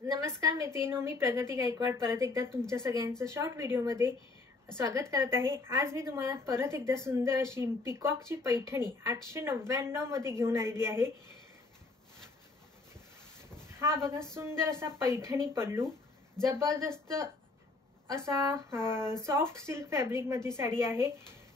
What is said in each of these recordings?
नमस्कार मैत्रिणींनो, मी प्रगती गायकवाड परत एकदा तुमच्या सगळ्यांचं शॉर्ट व्हिडिओमध्ये स्वागत करत आहे। आज मी तुम्हाला परत एकदा सुंदर अशी पिकॉकची पैठणी 899 मध्ये घेऊन आलेली आहे। हा बघा, सुंदर असा पैठणी पल्लू, जबरदस्त असा सॉफ्ट सिल्क फॅब्रिक मध्ये साडी आहे।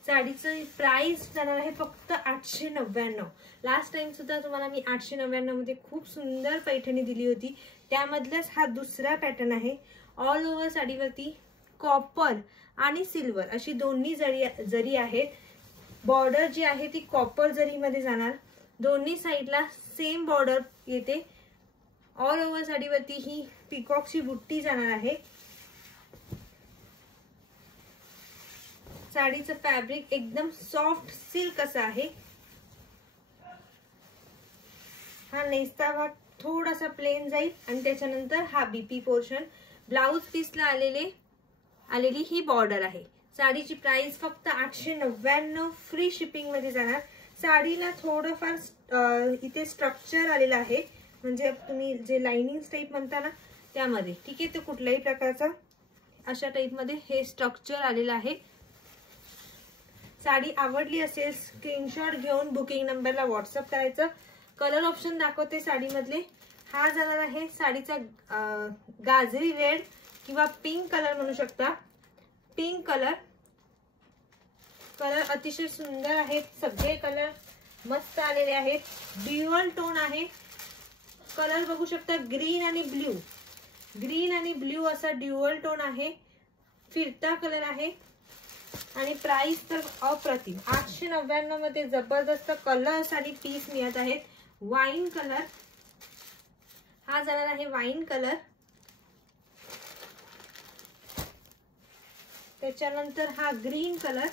साडीचं प्राइस जाणार आहे फक्त 899। लास्ट टाइम सुद्धा तुम्हाला मी 899 मध्ये खूप सुंदर पैठणी दिली होती, त्यामधलाच हा दुसरा पॅटर्न आहे। ऑल ओव्हर साडीवरती कॉपर आणि सिल्वर अशी दोन्ही जरी आहेत। बॉर्डर जी आहे ती कॉपर जरी मध्ये जाणार, दोन्ही साइडला सेम बॉर्डर येते। ऑल ओव्हर साडीवरती ही पिकॉकची बुट्टी जाणार आहे। साडीचं फॅब्रिक एकदम सॉफ्ट सिल्क असं आहे। हा नेसता भाग थोडासा प्लेन जाईल आणि त्याच्यानंतर हा बीपी पोर्शन, ब्लाउज पीसला आलेली ही बॉर्डर आहे। साडीची प्राइस फक्त 899, फ्री शिपिंग मध्ये जाणार। साडीला थोडंफार इथे स्ट्रक्चर आलेलं आहे, म्हणजे तुम्ही जे लाइनिंग टाइप म्हणता ना त्यामध्ये, ठीक आहे। तो कुठल्याही प्रकारचा अशा टाइप मध्ये हे स्ट्रक्चर आलेलं आहे। साडी आवडली असेल स्क्रीनशॉट घेऊन बुकिंग नंबरला व्हॉट्सअप करायचं। कलर ऑप्शन दाखवते साडीमधले। हा जाणार आहे साडीचा गाजरी रेड किंवा पिंक कलर म्हणू शकता। पिंक कलर अतिशय सुंदर आहेत, सगळे कलर मस्त आलेले आहेत। ड्युअल टोन आहे, कलर बघू शकता, ग्रीन आणि ब्ल्यू असा ड्युअल टोन आहे, फिरता कलर आहे। आणि प्राइस तर अप्रतिम, 899 मध्ये जबरदस्त कलर्स आणि पीस मिळत आहेत। वाईन कलर हा जाणार आहे, वाईन कलर। त्याच्यानंतर हा ग्रीन कलर।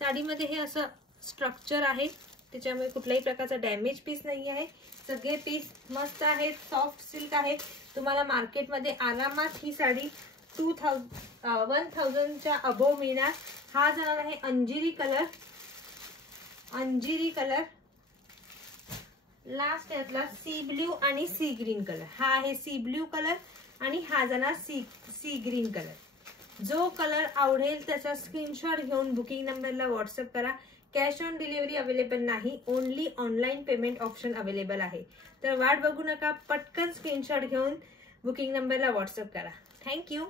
साडीमध्ये हे असं स्ट्रक्चर आहे, त्याच्यामुळे कुठल्याही प्रकारचा डॅमेज पीस नाही आहे। सगळे पीस मस्त आहेत, सॉफ्ट सिल्क आहे। तुम्हाला मार्केटमध्ये आरामात ही साडी 1000 च्या अबोव मिळणार। हा जाणार आहे अंजिरी कलर। लास्ट यातला सी ब्ल्यू आणि सी ग्रीन कलर। हा आहे सी ब्ल्यू कलर आणि हा जाणार सी ग्रीन कलर। जो कलर आवडेल त्याचा स्क्रीनशॉट घेऊन बुकिंग नंबरला व्हॉट्सअप करा। कॅश ऑन डिलिव्हरी अवेलेबल नाही, only online payment option available आहे। तर वाट बघू नका, पटकन स्क्रीनशॉट घेऊन बुकिंग नंबरला व्हॉट्सअप करा। थँक्यू।